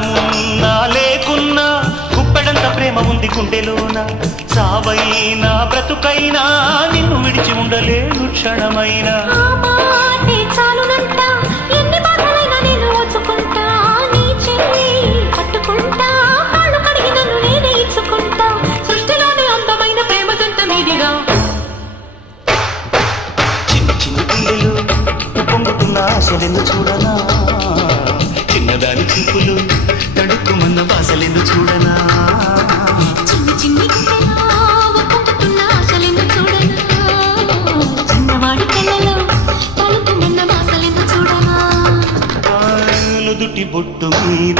ప్రాణమున్నా లేకున్నా గుప్పెడంత ప్రేమ ఉంది గుండెలోన. సావైనా బ్రతుకైనా నిన్ను విడిచి ఉండలేను క్షణమైనా. ఆశలెందు చూడనా, చిన్నదాని చూపులు తడుక్కుమన్న వాసలెందు చూడనా. చిన్ని చిన్ని ఆశలెందు చూడనా, చిన్నవాడి కళ్ళలో తడుక్కుమన్న వాసలెందు చూడనా. నుదుటి బొట్టు మీద